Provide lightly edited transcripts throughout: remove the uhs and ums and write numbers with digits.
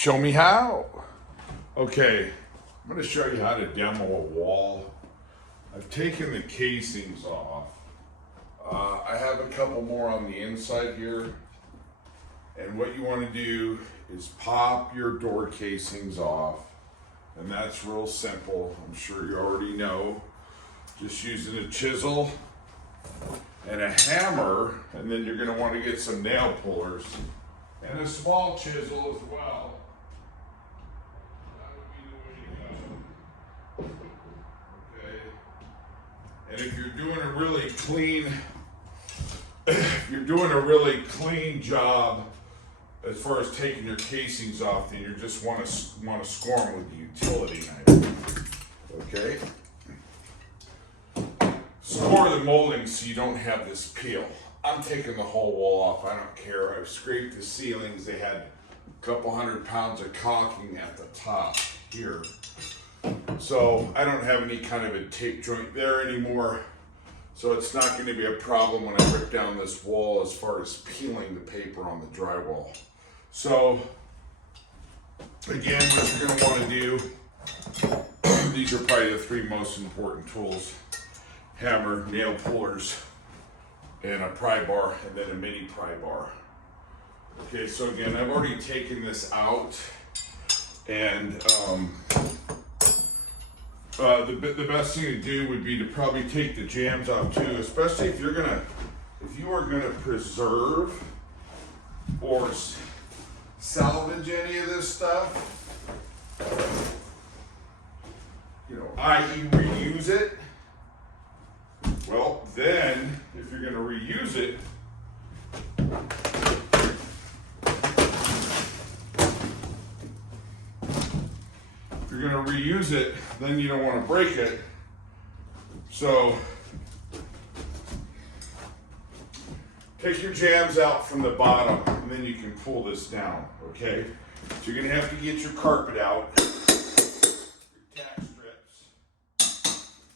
Show me how. Okay, I'm going to show you how to demo a wall. I've taken the casings off. I have a couple more on the inside here. And what you want to do is pop your door casings off. And that's real simple. I'm sure you already know. Just using a chisel and a hammer, and then you're going to want to get some nail pullers and a small chisel as well. That would be the way to go. Okay. And if you're doing a really clean job as far as taking your casings off, then you just want to score them with the utility knife. Okay. Score the molding so you don't have this peel. I'm taking the whole wall off. I don't care. I've scraped the ceilings. They had a couple 100 pounds of caulking at the top here. So I don't have any kind of a tape joint there anymore. So it's not going to be a problem when I rip down this wall as far as peeling the paper on the drywall. So again, what you're going to want to do, these are probably the three most important tools: hammer, nail pullers, and a pry bar, and then a mini pry bar. Okay, so again, I've already taken this out, and the best thing to do would be to probably take the jambs off too, especially if you are gonna preserve or salvage any of this stuff. I.e. reuse it. Well, then, if you're going to reuse it, then you don't want to break it. So, take your jambs out from the bottom, and then you can pull this down, okay? So you're going to have to get your carpet out, your tack strips.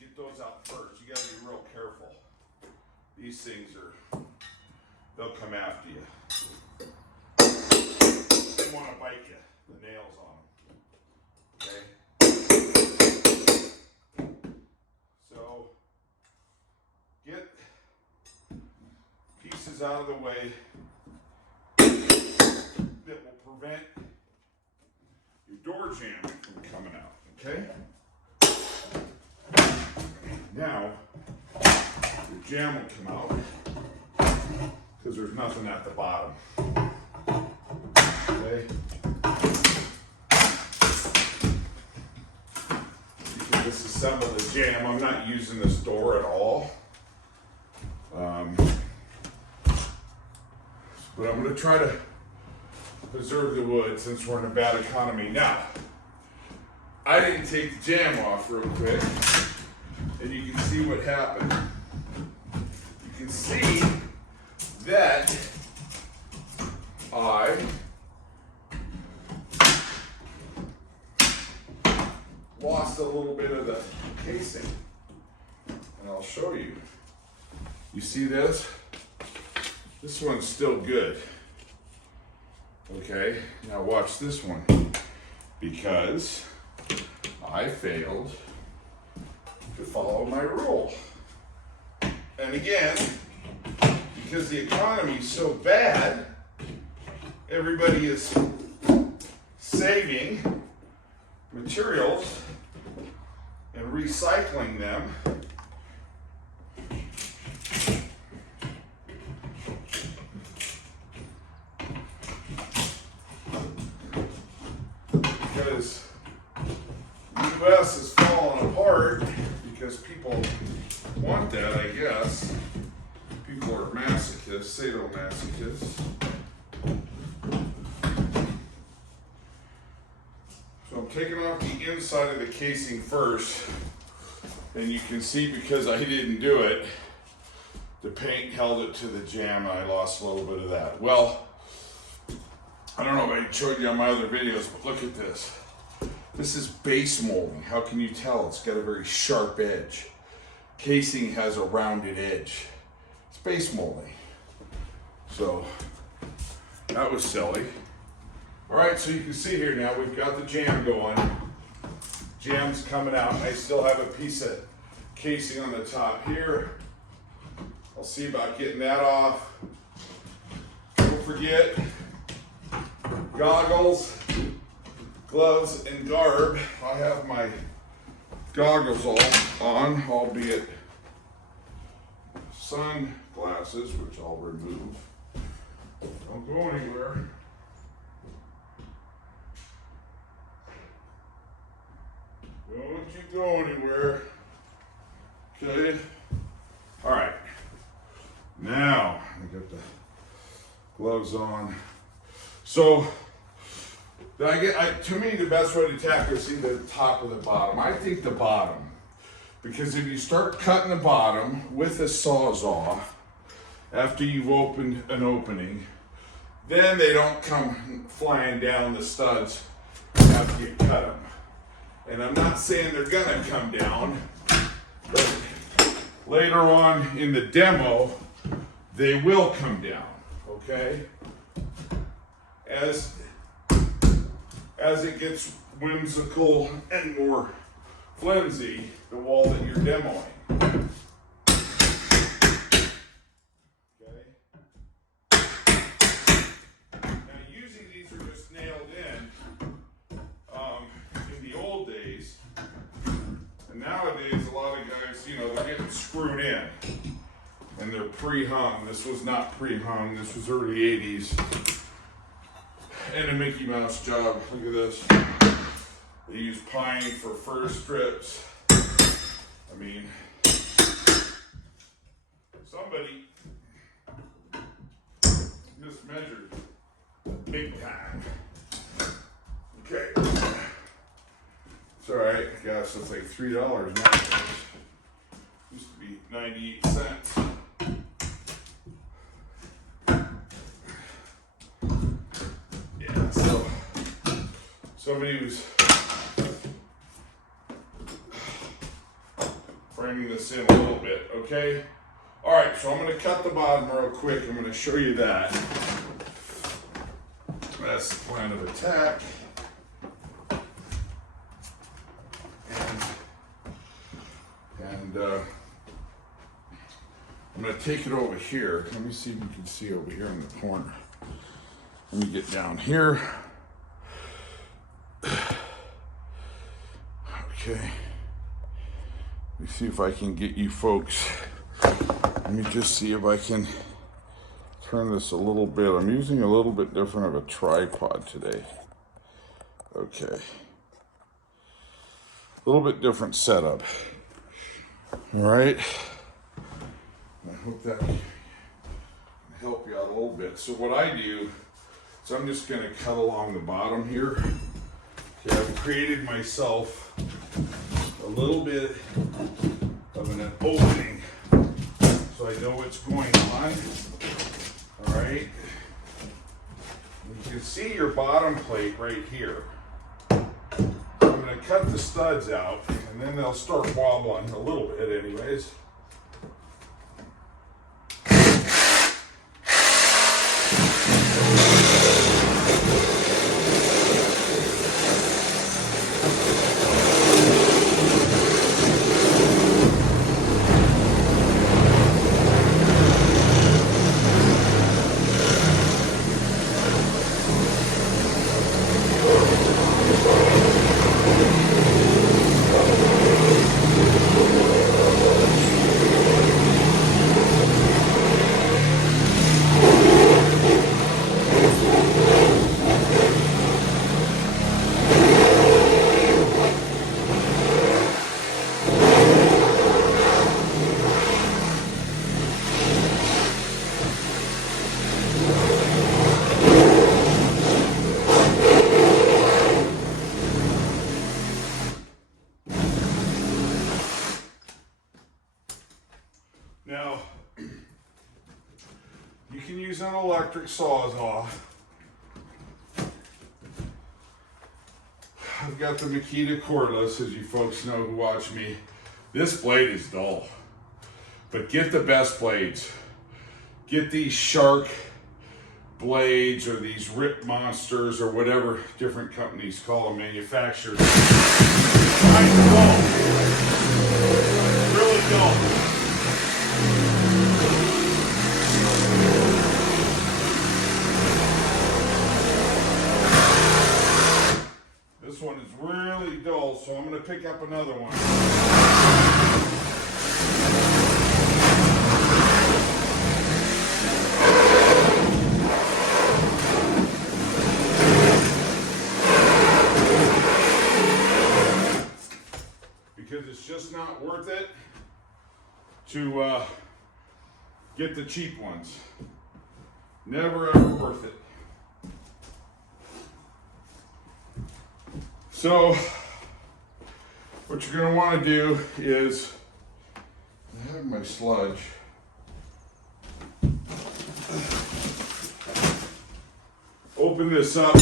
Get those out first. You got to be real careful. These things they'll come after you. They want to bite you, the nails on them. Okay? So, get pieces out of the way that will prevent your door jamb from coming out. Okay? Now, your jam will come out because there's nothing at the bottom. Okay? You can disassemble the jam. I'm not using this door at all. But I'm going to try to preserve the wood since we're in a bad economy. Now, I didn't take the jam off real quick, and you can see what happened. You can see that I lost a little bit of the casing, and I'll show you. You see this? This one's still good. Okay, now watch this one, because I failed to follow my rule. And again, because the economy is so bad, everybody is saving materials and recycling them. Because the U.S. is falling apart because people want that, I guess. People are masochists, sadomasochists. So I'm taking off the inside of the casing first, and you can see because I didn't do it, the paint held it to the jam, and I lost a little bit of that. Well, I don't know if I showed you on my other videos, but look at this. This is base molding. How can you tell? It's got a very sharp edge. Casing has a rounded edge. It's base molding. So that was silly. All right, so you can see here now we've got the jam going. Jam's coming out. I still have a piece of casing on the top here. I'll see about getting that off. Don't forget goggles, gloves, and garb. I have my goggles all on, albeit sunglasses, which I'll remove. Don't go anywhere. Don't you go anywhere. Okay. All right. Now I got the gloves on. So to me, the best way to tackle is either the top or the bottom. I think the bottom, because if you start cutting the bottom with a sawzall after you've opened an opening, then they don't come flying down the studs after you cut them. And I'm not saying they're gonna come down, but later on in the demo, they will come down, okay? As it gets whimsical and more flimsy, the wall that you're demoing. Okay? Now usually these are just nailed in the old days. And nowadays a lot of guys, you know, they're getting screwed in. And they're pre-hung. This was not pre-hung, this was early 80s. And a Mickey Mouse job. Look at this. They use pine for fur strips. I mean, somebody mismeasured big time. Okay. It's all right. I guess it's like $3 now. Used to be 98 cents. Somebody was framing this in a little bit, okay? All right, so I'm gonna cut the bottom real quick. I'm gonna show you that. That's the plan of attack. And I'm gonna take it over here. Let me see if you can see over here in the corner. Let me get down here. Okay, let me see if I can get you folks. Let me just see if I can turn this a little bit. I'm using a little bit different of a tripod today. Okay, a little bit different setup. All right, I hope that can help you out a little bit. So what I do is I'm just going to cut along the bottom here. Okay, I've created myself a little bit of an opening so I know what's going on. All right. You can see your bottom plate right here. I'm going to cut the studs out and then they'll start wobbling a little bit anyways. Now, you can use an electric sawzall. I've got the Makita cordless, as you folks know who watch me. This blade is dull, but get the best blades. Get these Shark blades or these rip monsters or whatever different companies call them, manufacturers. Kind of dull. Really dull. This one is really dull, so I'm going to pick up another one. Because it's just not worth it to get the cheap ones. Never ever worth it. So what you're going to want to do is, I have my sludge. Open this up.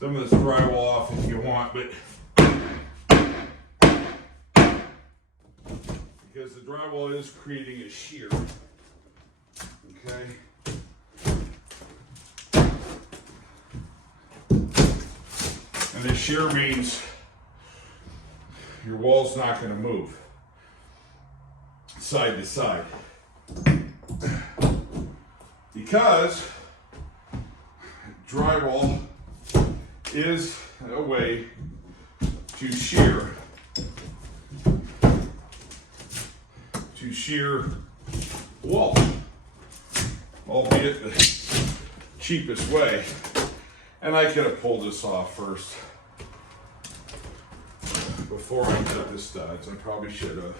Some of this drywall off if you want, but because the drywall is creating a shear. Okay. And the shear means your wall's not going to move side to side. Because drywall is a way to shear wall, albeit the cheapest way. And I could have pulled this off first before I cut the studs. I probably should have,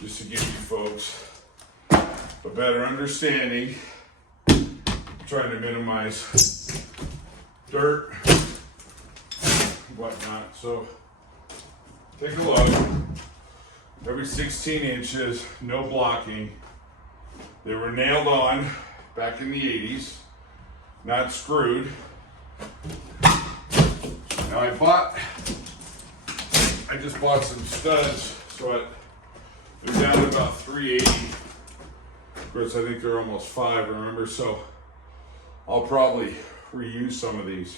just to give you folks a better understanding. I'm trying to minimize dirt and whatnot. So take a look. Every 16 inches, no blocking. They were nailed on back in the 80s, not screwed. Now I just bought some studs, so they're down to about 380. Of course, I think they're almost 5, remember? So I'll probably reuse some of these.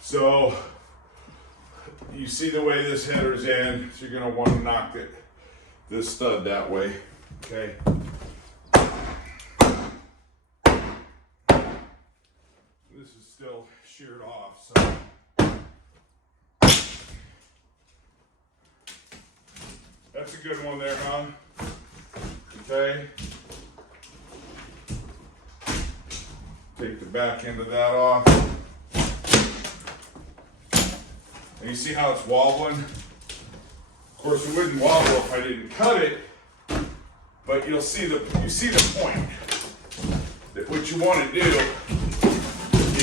So you see the way this header's in, so you're going to want to knock this stud that way, okay? This is still sheared off, so that's a good one there, huh? Okay. Take the back end of that off. And you see how it's wobbling? Of course, it wouldn't wobble if I didn't cut it, but you see the point. That what you want to do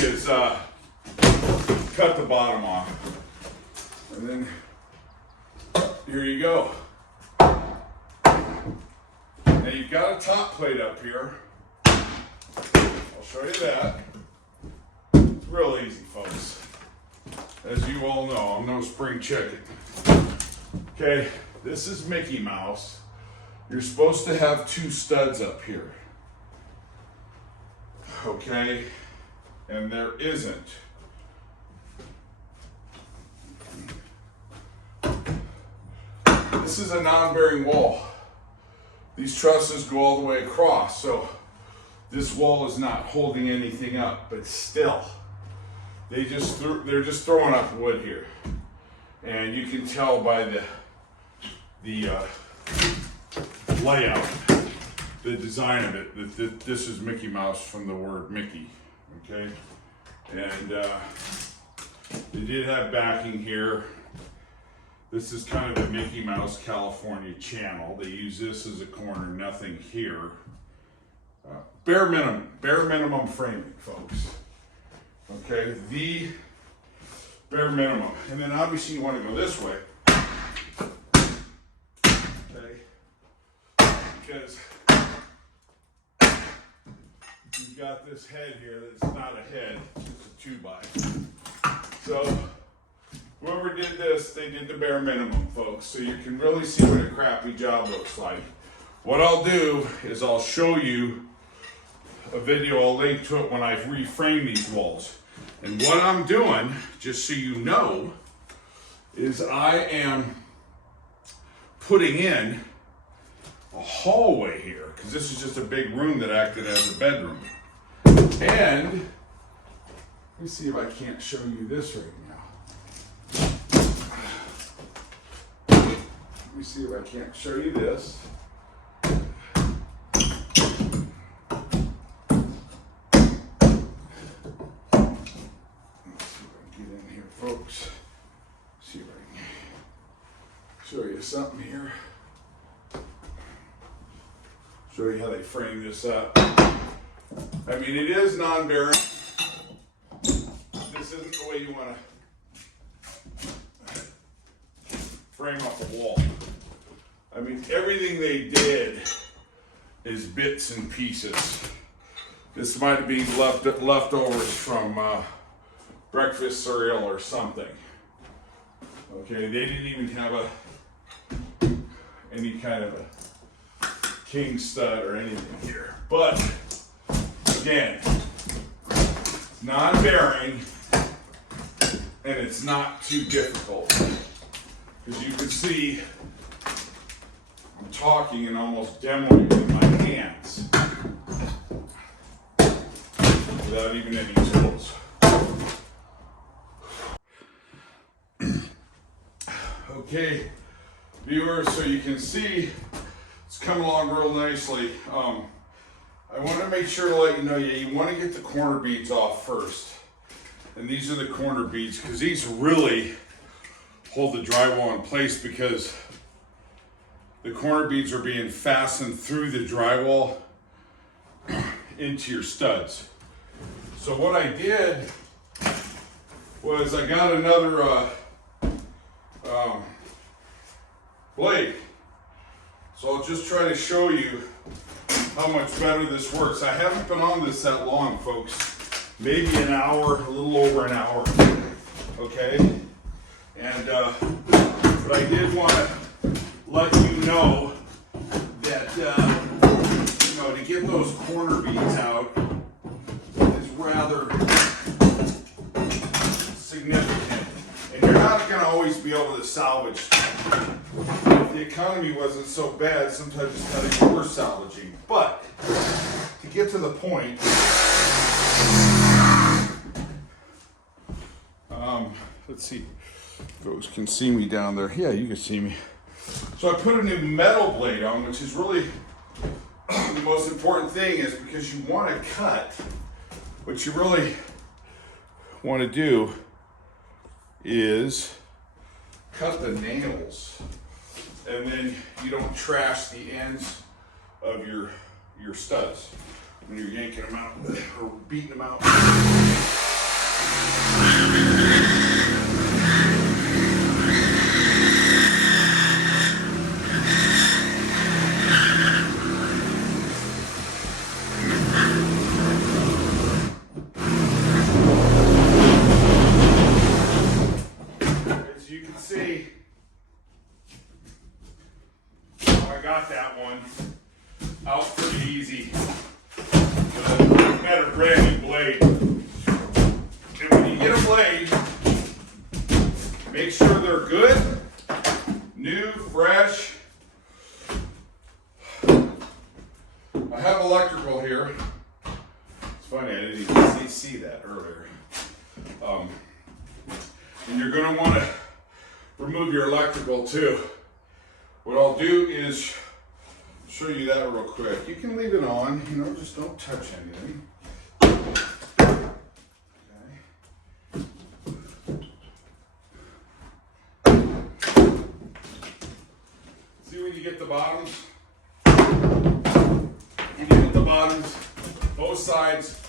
is cut the bottom off, and then here you go. Now you've got a top plate up here. I'll show you that. It's real easy, folks. As you all know, I'm no spring chicken. Okay, this is Mickey Mouse. You're supposed to have 2 studs up here. Okay, and there isn't. This is a non-bearing wall. These trusses go all the way across, so this wall is not holding anything up, but still, they're just throwing up wood here. And you can tell by the layout, the design of it, that this is Mickey Mouse from the word Mickey, okay? And they did have backing here. This is kind of the Mickey Mouse California channel. They use this as a corner, nothing here. Bare minimum framing, folks. Okay, the bare minimum. And then obviously you want to go this way. Okay, because you've got this head here that's not a head, it's a 2x. So whoever did this, they did the bare minimum, folks. So you can really see what a crappy job looks like. What I'll do is I'll show you a video, I'll link to it when I reframe these walls. And what I'm doing, just so you know, is I am putting in a hallway here, because this is just a big room that acted as a bedroom. And let me see if I can't show you this right now. Let me see if I can't show you this. Folks, see if I can show you something here. Show you how they frame this up. I mean, it is non-bearing. This isn't the way you want to frame up a wall. I mean, everything they did is bits and pieces. This might be leftovers from breakfast cereal or something. Okay, they didn't even have any kind of a king stud or anything here. But again, non-bearing, and it's not too difficult. As you can see, I'm talking and almost demoing with my hands without even any tools. Okay, viewers, so you can see it's coming along real nicely. I want to make sure to let you know, you want to get the corner beads off first. And these are the corner beads, because these really hold the drywall in place, because the corner beads are being fastened through the drywall into your studs. So what I did was I got another blade. So I'll just try to show you how much better this works. I haven't been on this that long, folks. Maybe an hour, a little over an hour. Okay? And but I did want to let you know that you know, to get those corner beads out is rather significant. And you're not going to always be able to salvage. If the economy wasn't so bad, sometimes it's kind of worth salvaging. But to get to the point, let's see, those can see me down there. Yeah, you can see me. So I put a new metal blade on, which is really the most important thing, is because you want to cut. What you really want to do is cut the nails, and then you don't trash the ends of your studs when you're yanking them out or beating them out. As you can see, I got that one out pretty easy. Got a brand new blade. And when you get a blade, make sure they're good, new, fresh. I have electrical here. It's funny, I didn't even see that earlier. And you're going to want to remove your electrical too. What I'll do is show you that real quick. You can leave it on, you know, just don't touch anything. See when you get the bottoms? When you get the bottoms, both sides,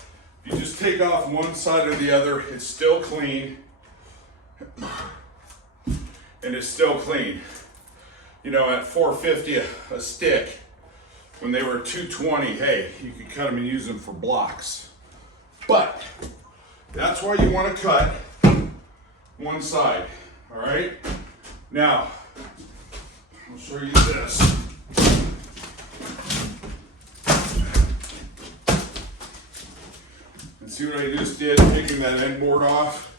you just take off one side or the other, it's still clean. And it's still clean. You know, at $4.50 a stick, when they were $2.20, hey, you could cut them and use them for blocks. But that's why you want to cut one side. All right. Now, I'll show you this. See what I just did, taking that end board off?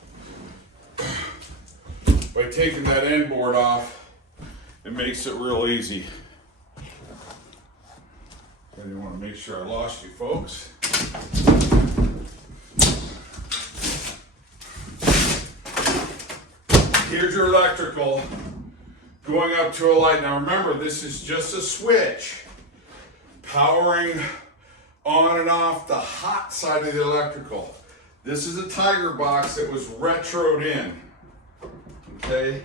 By taking that end board off, it makes it real easy. I didn't want to make sure I lost you folks. Here's your electrical going up to a light. Now remember, this is just a switch powering on and off the hot side of the electrical. This is a Tiger box that was retroed in, okay?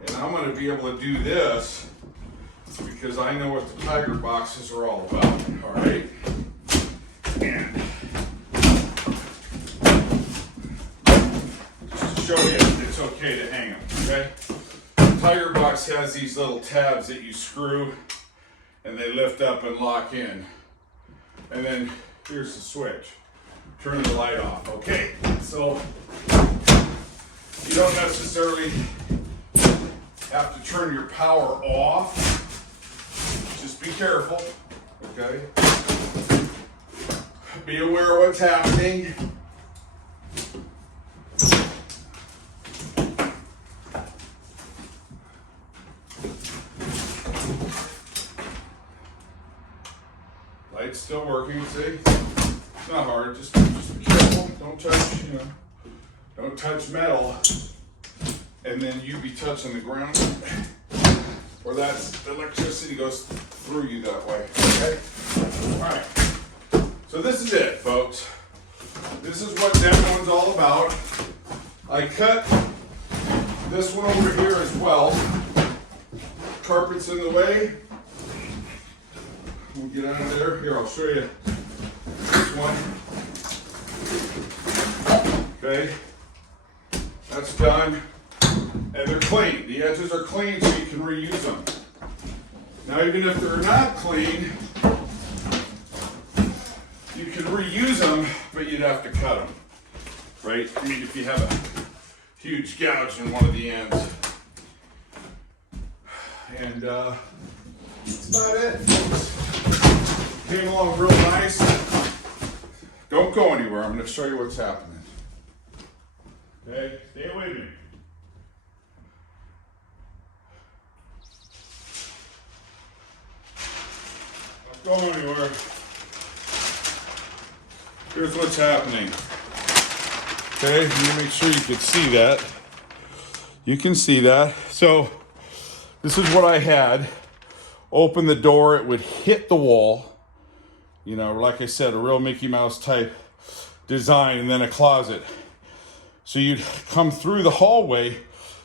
And I'm gonna be able to do this because I know what the Tiger boxes are all about, all right? And just to show you, it's okay to hang them, okay? The Tiger box has these little tabs that you screw and they lift up and lock in. And then here's the switch. Turn the light off. Okay, so you don't necessarily have to turn your power off. Just be careful, okay? Be aware of what's happening. Light's still working, see? It's not hard, just be careful. Don't touch, don't touch metal. And then you be touching the ground. Or that electricity goes through you that way, okay? All right, so this is it, folks. This is what demoing's all about. I cut this one over here as well. Carpet's in the way. We'll get out of there. Here, I'll show you this one. Okay, that's done. And they're clean. The edges are clean so you can reuse them. Now, even if they're not clean, you can reuse them, but you'd have to cut them, right? I mean, if you have a huge gouge in one of the ends. And that's about it, folks. Came along real nice. Don't go anywhere. I'm going to show you what's happening. Okay, stay with me. Don't go anywhere. Here's what's happening. Okay, let me make sure you can see that. You can see that. So this is what I had. Open the door, it would hit the wall. You know, like I said, a real Mickey Mouse type design, and then a closet. So you'd come through the hallway,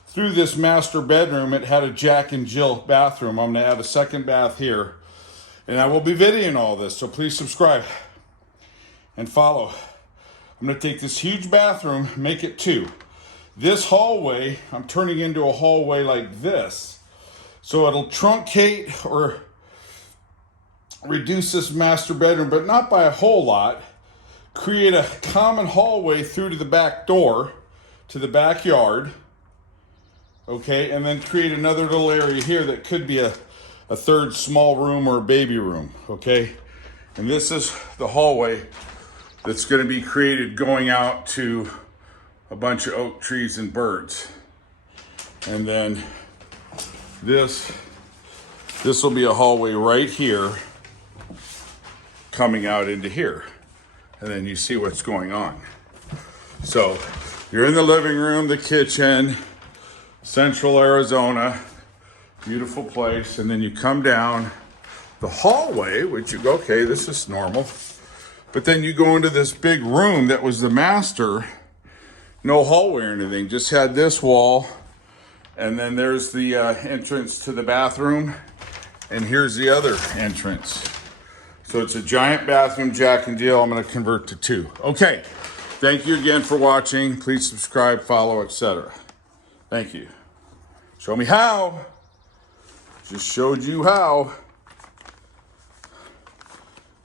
through this master bedroom. It had a Jack and Jill bathroom. I'm gonna add a second bath here. And I will be videoing all this, so please subscribe and follow. I'm gonna take this huge bathroom, make it 2. This hallway, I'm turning into a hallway like this. So it'll truncate or reduce this master bedroom, but not by a whole lot. Create a common hallway through to the back door, to the backyard. Okay, and then create another little area here that could be a third small room or a baby room, okay? And this is the hallway that's gonna be created going out to a bunch of oak trees and birds. And then this will be a hallway right here coming out into here. And then you see what's going on. So you're in the living room, the kitchen, Central Arizona, beautiful place. And then you come down the hallway, which you go, okay, this is normal. But then you go into this big room that was the master, no hallway or anything, just had this wall. And then there's the entrance to the bathroom. And here's the other entrance. So it's a giant bathroom, Jack and Jill. I'm gonna convert to 2. Okay, thank you again for watching. Please subscribe, follow, etc. Thank you. Show me how. Just showed you how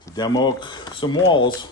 to demo some walls.